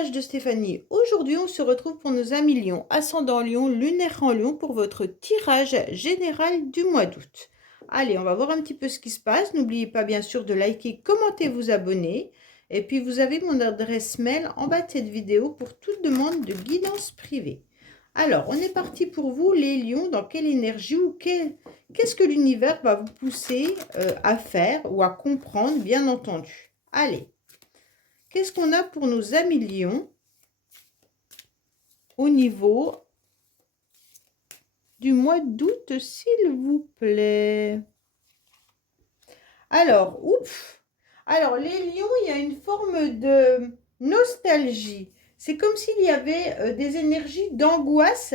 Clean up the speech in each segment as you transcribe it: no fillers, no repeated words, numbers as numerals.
message de Stéphanie. Aujourd'hui, on se retrouve pour nos amis Lion, ascendant Lion, lunaire en Lion pour votre tirage général du mois d'août. Allez, on va voir un petit peu ce qui se passe. N'oubliez pas bien sûr de liker, commenter, vous abonner. Et puis vous avez mon adresse mail en bas de cette vidéo pour toute demande de guidance privée. Alors, on est parti pour vous les lions. Dans quelle énergie ou qu'est-ce que l'univers va vous pousser à faire ou à comprendre, bien entendu. Allez. Qu'est-ce qu'on a pour nos amis lions au niveau du mois d'août, s'il vous plaît? Alors, ouf! Alors, les lions, il y a une forme de nostalgie. C'est comme s'il y avait des énergies d'angoisse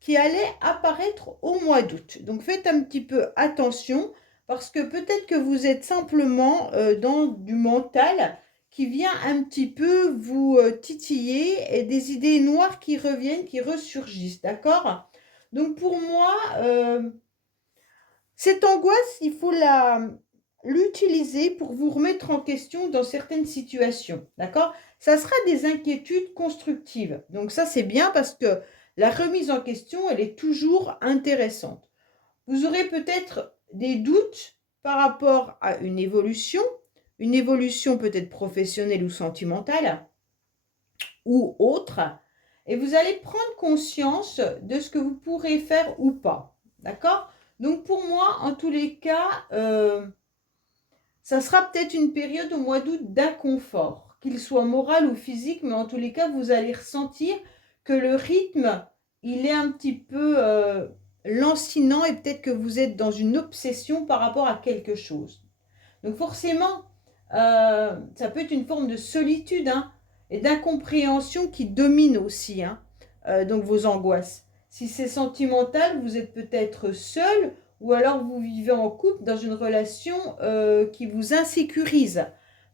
qui allaient apparaître au mois d'août. Donc, faites un petit peu attention parce que peut-être que vous êtes simplement dans du mental qui vient un petit peu vous titiller et des idées noires qui reviennent, qui ressurgissent, d'accord? Donc pour moi, cette angoisse, il faut l'utiliser pour vous remettre en question dans certaines situations, d'accord? Ça sera des inquiétudes constructives. Donc ça, c'est bien parce que la remise en question, elle est toujours intéressante. Vous aurez peut-être des doutes par rapport à une évolution peut-être professionnelle ou sentimentale, ou autre, et vous allez prendre conscience de ce que vous pourrez faire ou pas, d'accord? Donc pour moi, en tous les cas, ça sera peut-être une période au mois d'août d'inconfort, qu'il soit moral ou physique, mais en tous les cas, vous allez ressentir que le rythme, il est un petit peu lancinant et peut-être que vous êtes dans une obsession par rapport à quelque chose. Donc forcément, ça peut être une forme de solitude hein, et d'incompréhension qui domine aussi hein, donc vos angoisses. Si c'est sentimental, vous êtes peut-être seul ou alors vous vivez en couple dans une relation qui vous insécurise.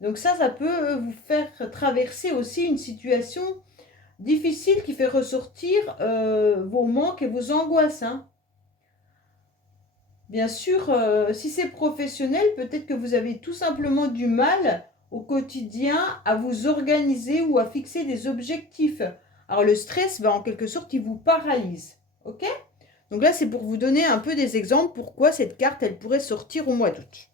Donc ça peut vous faire traverser aussi une situation difficile qui fait ressortir vos manques et vos angoisses. Hein. Bien sûr, si c'est professionnel, peut-être que vous avez tout simplement du mal au quotidien à vous organiser ou à fixer des objectifs. Alors le stress, en quelque sorte, il vous paralyse. Ok? Donc là, c'est pour vous donner un peu des exemples pourquoi cette carte, elle pourrait sortir au mois d'août.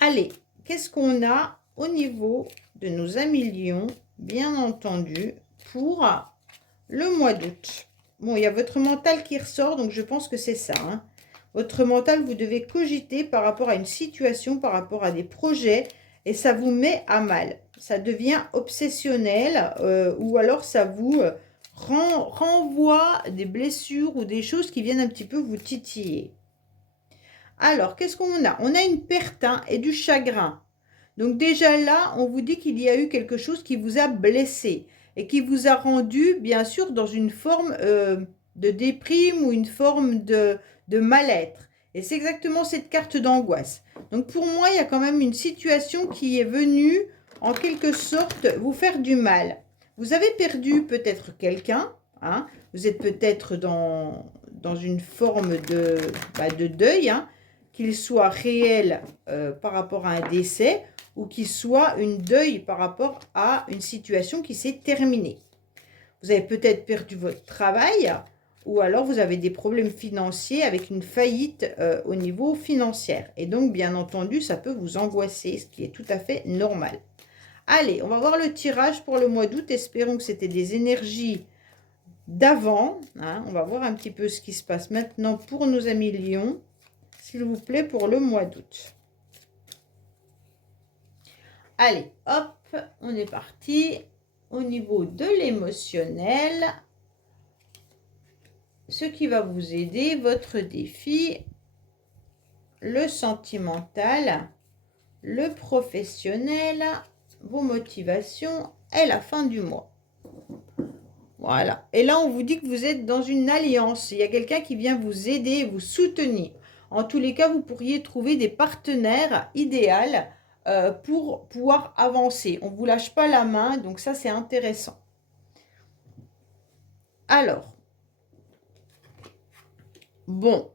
Allez, qu'est-ce qu'on a au niveau de nos amis lions, bien entendu, pour le mois d'août? Bon, il y a votre mental qui ressort, donc je pense que c'est ça. Hein. Votre mental, vous devez cogiter par rapport à une situation, par rapport à des projets, et ça vous met à mal. Ça devient obsessionnel, ou alors ça vous renvoie des blessures ou des choses qui viennent un petit peu vous titiller. Alors, qu'est-ce qu'on a? On a une perte hein, et du chagrin. Donc déjà là, on vous dit qu'il y a eu quelque chose qui vous a blessé et qui vous a rendu, bien sûr, dans une forme de déprime ou une forme de mal-être. Et c'est exactement cette carte d'angoisse. Donc pour moi, il y a quand même une situation qui est venue, en quelque sorte, vous faire du mal. Vous avez perdu peut-être quelqu'un, hein, vous êtes peut-être dans une forme de deuil, hein, qu'il soit réel par rapport à un décès, ou qu'il soit une deuil par rapport à une situation qui s'est terminée. Vous avez peut-être perdu votre travail ou alors vous avez des problèmes financiers avec une faillite au niveau financier. Et donc, bien entendu, ça peut vous angoisser, ce qui est tout à fait normal. Allez, on va voir le tirage pour le mois d'août. Espérons que c'était des énergies d'avant. Hein. On va voir un petit peu ce qui se passe maintenant pour nos amis lions, s'il vous plaît, pour le mois d'août. Allez, hop, on est parti. Au niveau de l'émotionnel, ce qui va vous aider, votre défi, le sentimental, le professionnel, vos motivations et la fin du mois. Voilà. Et là, on vous dit que vous êtes dans une alliance. Il y a quelqu'un qui vient vous aider, vous soutenir. En tous les cas, vous pourriez trouver des partenaires idéaux pour pouvoir avancer. On ne vous lâche pas la main, donc ça, c'est intéressant. Alors, bon.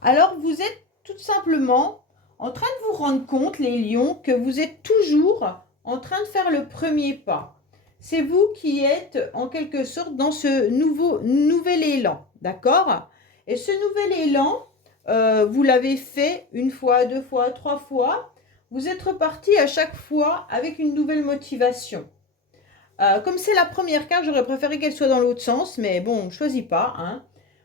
Alors, vous êtes tout simplement en train de vous rendre compte, les lions, que vous êtes toujours en train de faire le premier pas. C'est vous qui êtes en quelque sorte dans ce nouvel élan, d'accord? Et ce nouvel élan, vous l'avez fait une fois, deux fois, trois fois. Vous êtes reparti à chaque fois avec une nouvelle motivation. Comme c'est la première carte, j'aurais préféré qu'elle soit dans l'autre sens, mais bon, on ne choisit pas, hein.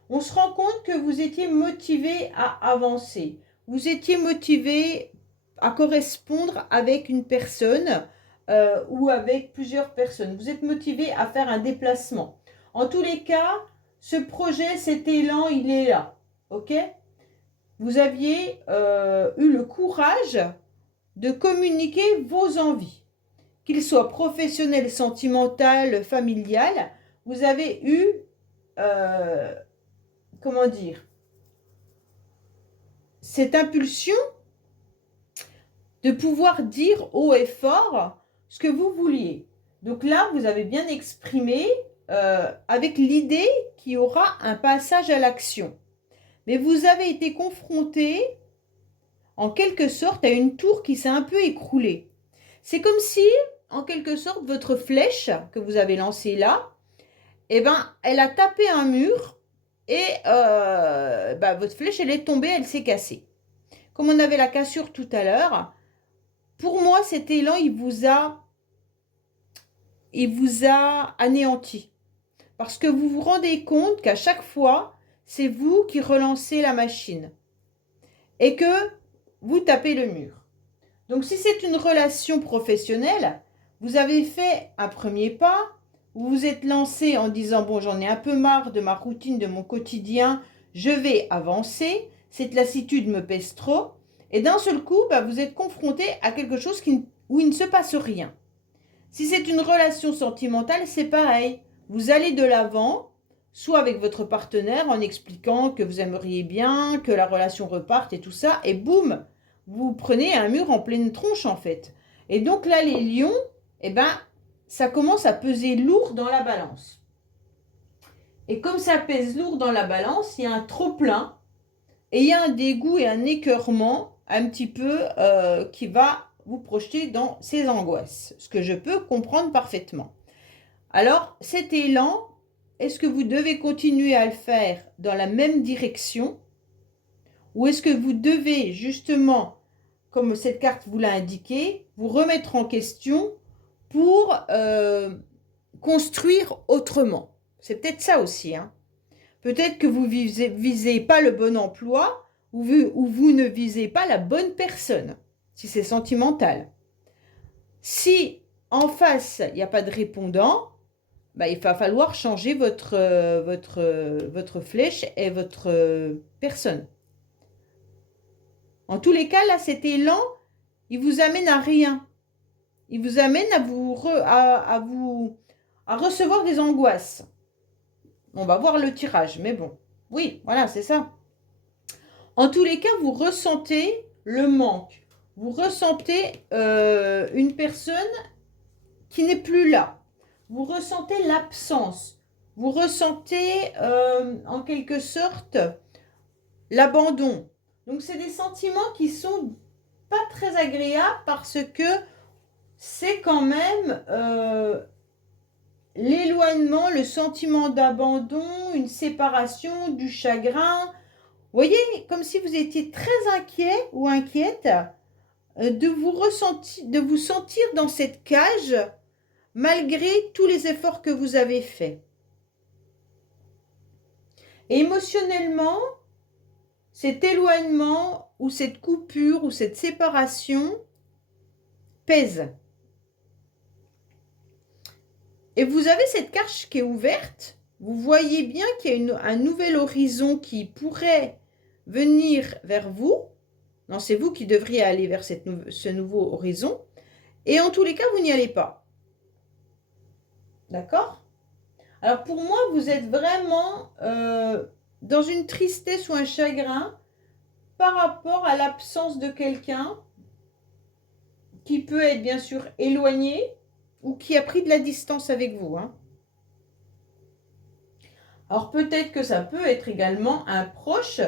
On se rend compte que vous étiez motivé à avancer. Vous étiez motivé à correspondre avec une personne ou avec plusieurs personnes. Vous êtes motivé à faire un déplacement. En tous les cas, ce projet, cet élan, il est là. Ok? Vous aviez eu le courage de communiquer vos envies. Qu'il soit professionnel, sentimental, familial, vous avez eu, comment dire, cette impulsion de pouvoir dire haut et fort ce que vous vouliez. Donc là, vous avez bien exprimé avec l'idée qu'il y aura un passage à l'action. Mais vous avez été confronté, en quelque sorte, à une tour qui s'est un peu écroulée. C'est comme si, en quelque sorte, votre flèche que vous avez lancée là, eh ben, elle a tapé un mur et votre flèche, elle est tombée, elle s'est cassée. Comme on avait la cassure tout à l'heure, pour moi, cet élan, il vous a anéanti. Parce que vous vous rendez compte qu'à chaque fois, c'est vous qui relancez la machine et que vous tapez le mur. Donc, si c'est une relation professionnelle, vous avez fait un premier pas, vous vous êtes lancé en disant « Bon, j'en ai un peu marre de ma routine, de mon quotidien, je vais avancer, cette lassitude me pèse trop. » Et d'un seul coup, vous êtes confronté à quelque chose où il ne se passe rien. Si c'est une relation sentimentale, c'est pareil. Vous allez de l'avant, soit avec votre partenaire en expliquant que vous aimeriez bien, que la relation reparte et tout ça, et boum, vous prenez un mur en pleine tronche en fait. Et donc là, les lions, ça commence à peser lourd dans la balance. Et comme ça pèse lourd dans la balance, il y a un trop-plein, et il y a un dégoût et un écœurement un petit peu qui va vous projeter dans ces angoisses, ce que je peux comprendre parfaitement. Alors, cet élan, est-ce que vous devez continuer à le faire dans la même direction ou est-ce que vous devez justement, comme cette carte vous l'a indiqué, vous remettre en question pour construire autrement? C'est peut-être ça aussi, hein. Peut-être que vous ne visez pas le bon emploi ou vous ne visez pas la bonne personne, si c'est sentimental. Si en face, il n'y a pas de répondant, il va falloir changer votre flèche et votre personne. En tous les cas, là, cet élan, il vous amène à rien. Il vous amène à recevoir des angoisses. On va voir le tirage, mais bon. Oui, voilà, c'est ça. En tous les cas, vous ressentez le manque. Vous ressentez une personne qui n'est plus là. Vous ressentez l'absence. Vous ressentez en quelque sorte l'abandon. Donc, c'est des sentiments qui sont pas très agréables parce que c'est quand même l'éloignement, le sentiment d'abandon, une séparation, du chagrin. Vous voyez, comme si vous étiez très inquiet ou inquiète de vous sentir dans cette cage malgré tous les efforts que vous avez faits. Et émotionnellement, cet éloignement ou cette coupure ou cette séparation pèse. Et vous avez cette carte qui est ouverte. Vous voyez bien qu'il y a un nouvel horizon qui pourrait venir vers vous. Non, c'est vous qui devriez aller vers ce nouveau horizon. Et en tous les cas, vous n'y allez pas. D'accord? Alors pour moi, vous êtes vraiment dans une tristesse ou un chagrin par rapport à l'absence de quelqu'un qui peut être bien sûr éloigné ou qui a pris de la distance avec vous, hein. Alors peut-être que ça peut être également un proche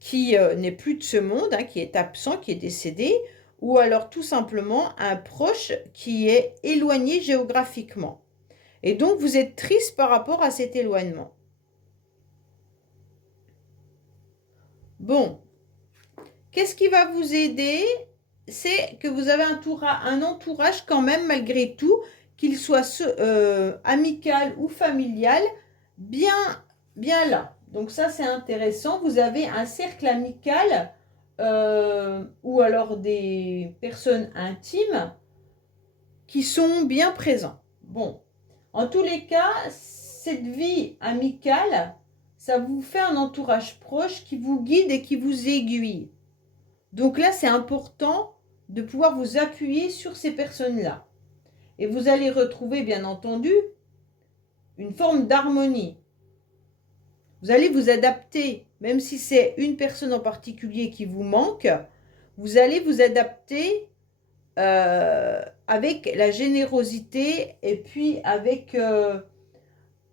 qui n'est plus de ce monde, hein, qui est absent, qui est décédé, ou alors tout simplement un proche qui est éloigné géographiquement. Et donc, vous êtes triste par rapport à cet éloignement. Bon, qu'est-ce qui va vous aider? C'est que vous avez un entourage quand même, malgré tout, qu'il soit amical ou familial, bien, bien là. Donc ça, c'est intéressant. Vous avez un cercle amical ou alors des personnes intimes qui sont bien présents. Bon, en tous les cas, cette vie amicale, ça vous fait un entourage proche qui vous guide et qui vous aiguille. Donc là, c'est important de pouvoir vous appuyer sur ces personnes-là. Et vous allez retrouver, bien entendu, une forme d'harmonie. Vous allez vous adapter, même si c'est une personne en particulier qui vous manque, vous allez vous adapter avec la générosité et puis avec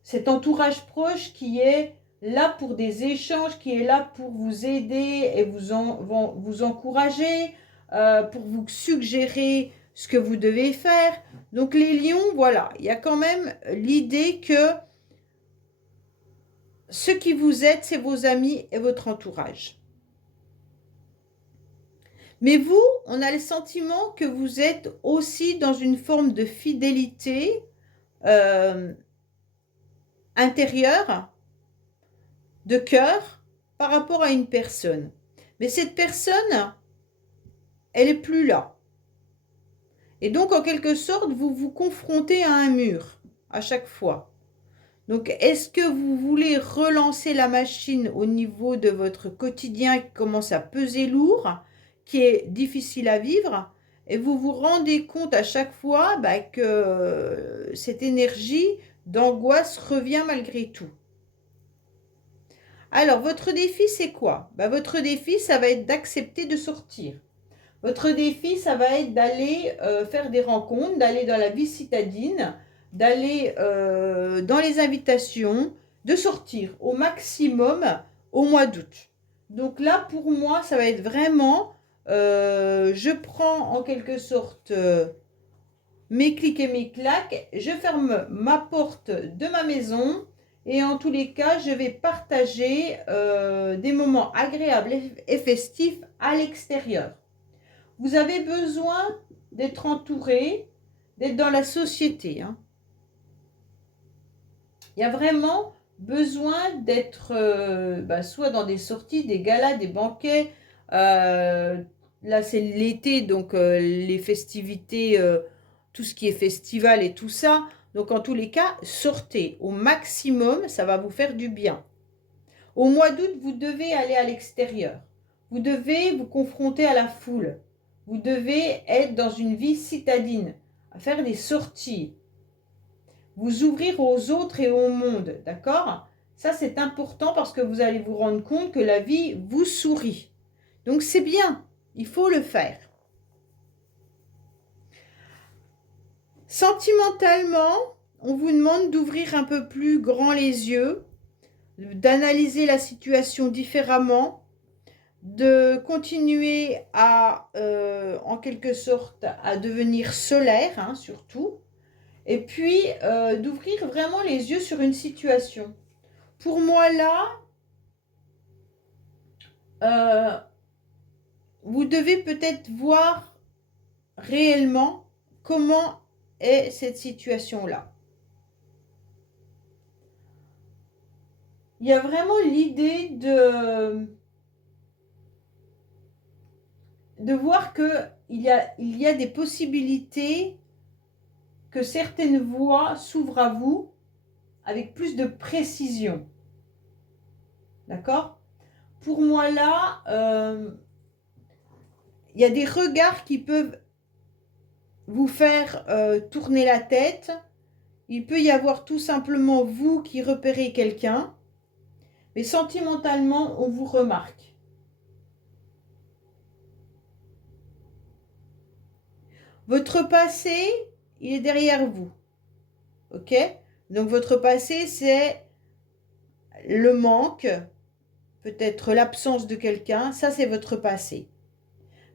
cet entourage proche qui est là pour des échanges, qui est là pour vous aider et vous encourager, pour vous suggérer ce que vous devez faire. Donc les lions, voilà, il y a quand même l'idée que ce qui vous aide, c'est vos amis et votre entourage. Mais vous, on a le sentiment que vous êtes aussi dans une forme de fidélité intérieure, de cœur, par rapport à une personne. Mais cette personne, elle n'est plus là. Et donc, en quelque sorte, vous vous confrontez à un mur à chaque fois. Donc, est-ce que vous voulez relancer la machine au niveau de votre quotidien qui commence à peser lourd, qui est difficile à vivre, et vous vous rendez compte à chaque fois que cette énergie d'angoisse revient malgré tout. Alors, votre défi, c'est quoi? Votre défi, ça va être d'accepter de sortir. Votre défi, ça va être d'aller faire des rencontres, d'aller dans la vie citadine, d'aller dans les invitations, de sortir au maximum au mois d'août. Donc là, pour moi, ça va être vraiment, je prends en quelque sorte mes clics et mes claques, je ferme ma porte de ma maison et en tous les cas, je vais partager des moments agréables et festifs à l'extérieur. Vous avez besoin d'être entouré, d'être dans la société. Il y a vraiment besoin d'être soit dans des sorties, des galas, des banquets. Là, c'est l'été, donc les festivités, tout ce qui est festival et tout ça. Donc, en tous les cas, sortez au maximum, ça va vous faire du bien. Au mois d'août, vous devez aller à l'extérieur. Vous devez vous confronter à la foule. Vous devez être dans une vie citadine, à faire des sorties, vous ouvrir aux autres et au monde, d'accord? Ça, c'est important parce que vous allez vous rendre compte que la vie vous sourit. Donc, c'est bien, il faut le faire. Sentimentalement, on vous demande d'ouvrir un peu plus grand les yeux, d'analyser la situation différemment, de continuer à, en quelque sorte, à devenir solaire, surtout, et puis d'ouvrir vraiment les yeux sur une situation. Pour moi, là, vous devez peut-être voir réellement comment est cette situation-là. Il y a vraiment l'idée de voir qu'il y a des possibilités que certaines voies s'ouvrent à vous avec plus de précision. D'accord? Pour moi, là, il y a des regards qui peuvent vous faire tourner la tête. Il peut y avoir tout simplement vous qui repérez quelqu'un, mais sentimentalement, on vous remarque. Votre passé, il est derrière vous. Ok? Donc, votre passé, c'est le manque, peut-être l'absence de quelqu'un. Ça, c'est votre passé.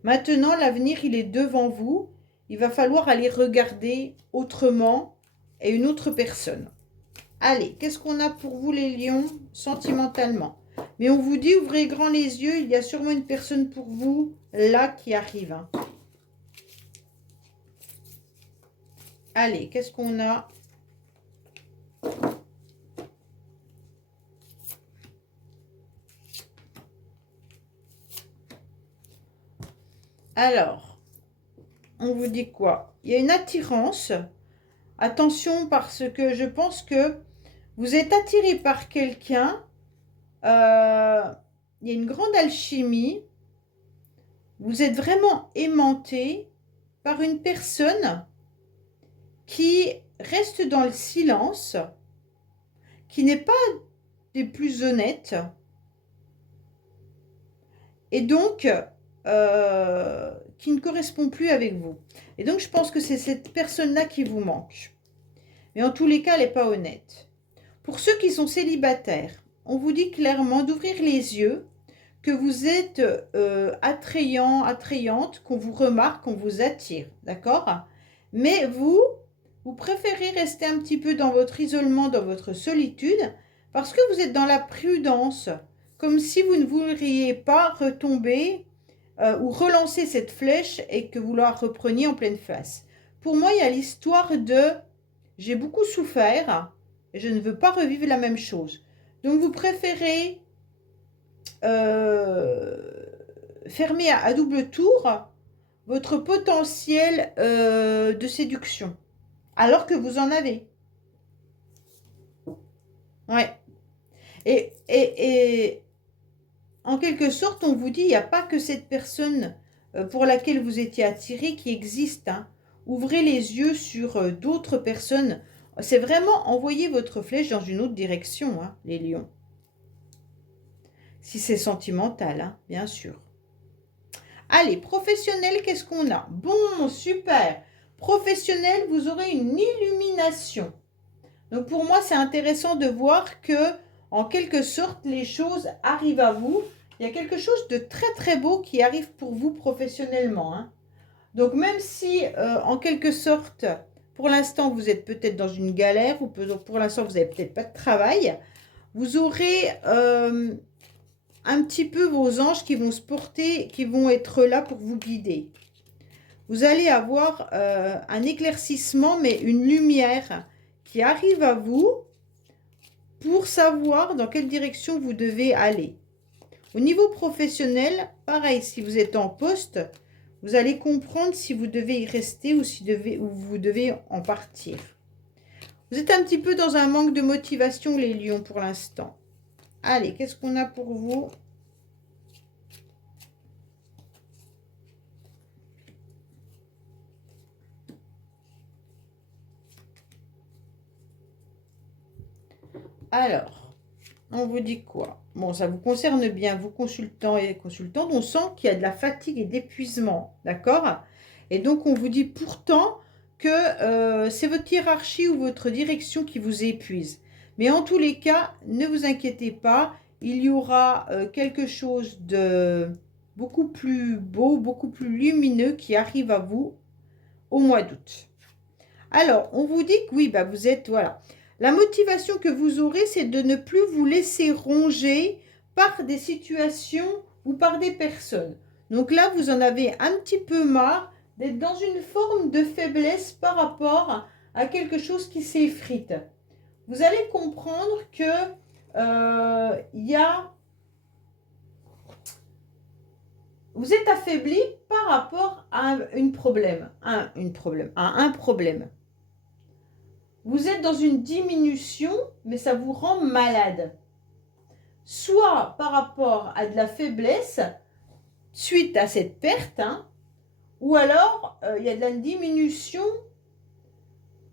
Maintenant, l'avenir, il est devant vous. Il va falloir aller regarder autrement et une autre personne. Allez, qu'est-ce qu'on a pour vous les lions sentimentalement? Mais on vous dit, ouvrez grand les yeux, il y a sûrement une personne pour vous là qui arrive. Hein. Allez, qu'est-ce qu'on a? Alors, on vous dit quoi? Il y a une attirance. Attention parce que je pense que vous êtes attiré par quelqu'un. Il y a une grande alchimie. Vous êtes vraiment aimanté par une personne qui reste dans le silence, qui n'est pas des plus honnêtes. Et donc, qui ne correspond plus avec vous. Et donc, je pense que c'est cette personne-là qui vous manque. Mais en tous les cas, elle n'est pas honnête. Pour ceux qui sont célibataires, on vous dit clairement d'ouvrir les yeux, que vous êtes attrayant, attrayante, qu'on vous remarque, qu'on vous attire, d'accord? Mais vous préférez rester un petit peu dans votre isolement, dans votre solitude, parce que vous êtes dans la prudence, comme si vous ne voudriez pas retomber ou relancer cette flèche et que vous la repreniez en pleine face. Pour moi, il y a l'histoire de « j'ai beaucoup souffert et je ne veux pas revivre la même chose ». Donc, vous préférez fermer à double tour votre potentiel de séduction, alors que vous en avez. Ouais. Et en quelque sorte, on vous dit, il n'y a pas que cette personne pour laquelle vous étiez attiré qui existe. Hein. Ouvrez les yeux sur d'autres personnes. C'est vraiment envoyer votre flèche dans une autre direction, hein, les lions. Si c'est sentimental, hein, bien sûr. Allez, professionnel, qu'est-ce qu'on a? Bon, super. Professionnel, vous aurez une illumination. Donc, pour moi, c'est intéressant de voir que, en quelque sorte, les choses arrivent à vous. Il y a quelque chose de très, très beau qui arrive pour vous professionnellement. Hein. Donc, même si, en quelque sorte, pour l'instant, vous êtes peut-être dans une galère, ou pour l'instant, vous n'avez peut-être pas de travail, vous aurez un petit peu vos anges qui vont se porter, qui vont être là pour vous guider. Vous allez avoir un éclaircissement, mais une lumière qui arrive à vous pour savoir dans quelle direction vous devez aller. Au niveau professionnel, pareil, si vous êtes en poste, vous allez comprendre si vous devez y rester ou si vous devez en partir. Vous êtes un petit peu dans un manque de motivation, les lions, pour l'instant. Allez, qu'est-ce qu'on a pour vous? Alors, on vous dit quoi? Bon, ça vous concerne bien, vous consultants et consultantes. On sent qu'il y a de la fatigue et d'épuisement, d'accord? Et donc, on vous dit pourtant que c'est votre hiérarchie ou votre direction qui vous épuise. Mais en tous les cas, ne vous inquiétez pas, il y aura quelque chose de beaucoup plus beau, beaucoup plus lumineux qui arrive à vous au mois d'août. Alors, on vous dit que oui, bah vous êtes, voilà. La motivation que vous aurez, c'est de ne plus vous laisser ronger par des situations ou par des personnes. Donc là, vous en avez un petit peu marre d'être dans une forme de faiblesse par rapport à quelque chose qui s'effrite. Vous allez comprendre que vous êtes affaibli par rapport à un problème. Vous êtes dans une diminution, mais ça vous rend malade. Soit par rapport à de la faiblesse, suite à cette perte, hein, ou alors il y a de la diminution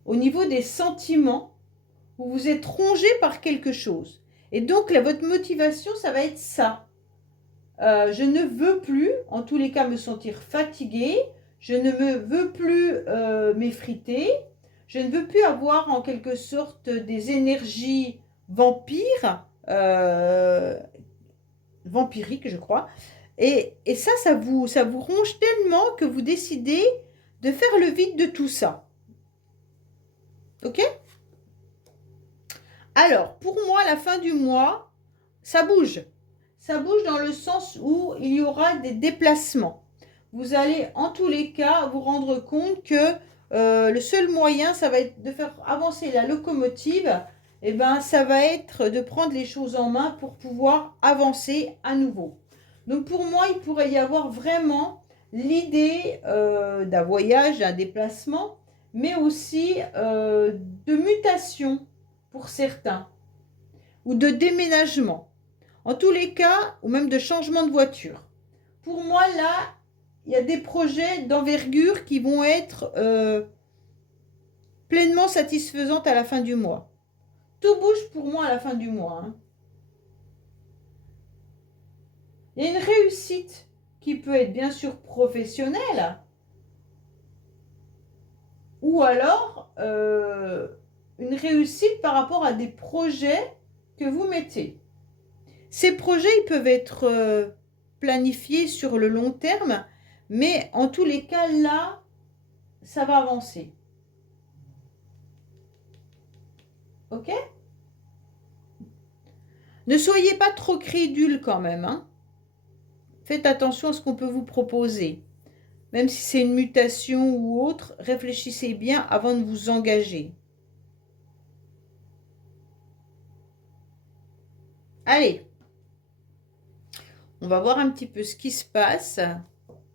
au niveau des sentiments, où vous êtes rongé par quelque chose. Et donc, là, votre motivation, ça va être ça. Je ne veux plus, en tous les cas, me sentir fatiguée. Je ne veux plus m'effriter. Je ne veux plus avoir en quelque sorte des énergies vampires, vampiriques, je crois. Et ça vous ronge tellement que vous décidez de faire le vide de tout ça. Ok? Alors, pour moi, la fin du mois, ça bouge. Ça bouge dans le sens où il y aura des déplacements. Vous allez, en tous les cas, vous rendre compte que le seul moyen, ça va être de faire avancer la locomotive. Et ben, ça va être de prendre les choses en main pour pouvoir avancer à nouveau. Donc, pour moi, il pourrait y avoir vraiment l'idée d'un voyage, d'un déplacement, mais aussi de mutation pour certains, ou de déménagement. En tous les cas, ou même de changement de voiture. Pour moi, là, il y a des projets d'envergure qui vont être pleinement satisfaisants à la fin du mois. Tout bouge pour moi à la fin du mois. Hein. Il y a une réussite qui peut être bien sûr professionnelle, ou alors une réussite par rapport à des projets que vous mettez. Ces projets, ils peuvent être planifiés sur le long terme, mais en tous les cas, là, ça va avancer. Ok? Ne soyez pas trop crédule quand même. Hein. Faites attention à ce qu'on peut vous proposer. Même si c'est une mutation ou autre, réfléchissez bien avant de vous engager. Allez, on va voir un petit peu ce qui se passe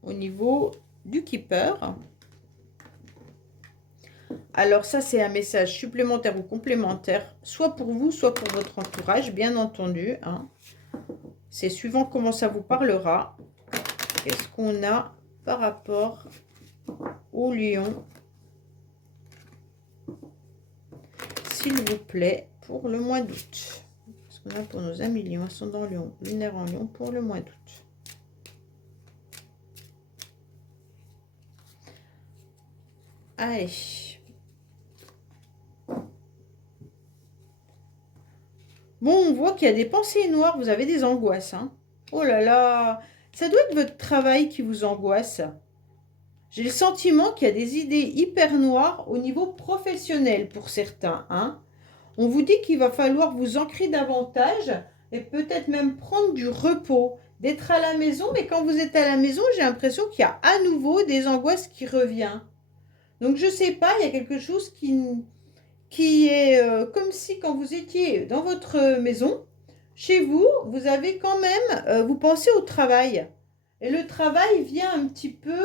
au niveau du keeper. Alors ça, c'est un message supplémentaire ou complémentaire, soit pour vous, soit pour votre entourage, bien entendu. Hein. C'est suivant comment ça vous parlera. Qu'est-ce qu'on a par rapport au lion, s'il vous plaît, pour le mois d'août. Qu'est-ce qu'on a pour nos amis lions, ascendant lion, lunaire en lion pour le mois d'août. Allez. Bon, on voit qu'il y a des pensées noires, vous avez des angoisses. Hein. Oh là là, ça doit être votre travail qui vous angoisse. J'ai le sentiment qu'il y a des idées hyper noires au niveau professionnel pour certains. Hein. On vous dit qu'il va falloir vous ancrer davantage et peut-être même prendre du repos, d'être à la maison. Mais quand vous êtes à la maison, j'ai l'impression qu'il y a à nouveau des angoisses qui reviennent. Donc je ne sais pas, il y a quelque chose qui est comme si quand vous étiez dans votre maison, chez vous, vous avez quand même, vous pensez au travail. Et le travail vient un petit peu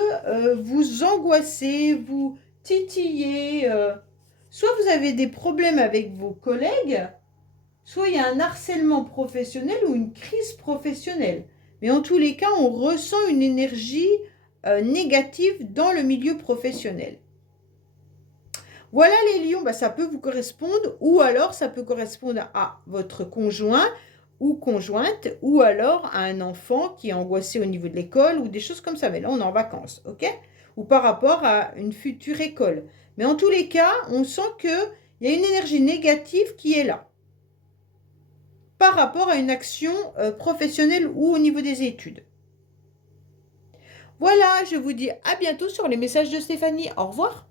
vous angoisser, vous titiller. Soit vous avez des problèmes avec vos collègues, soit il y a un harcèlement professionnel ou une crise professionnelle. Mais en tous les cas, on ressent une énergie négative dans le milieu professionnel. Voilà les lions, bah, ça peut vous correspondre ou alors ça peut correspondre à votre conjoint ou conjointe ou alors à un enfant qui est angoissé au niveau de l'école ou des choses comme ça. Mais là, on est en vacances, ok? Ou par rapport à une future école. Mais en tous les cas, on sent qu'il y a une énergie négative qui est là par rapport à une action professionnelle ou au niveau des études. Voilà, je vous dis à bientôt sur les messages de Stéphanie. Au revoir.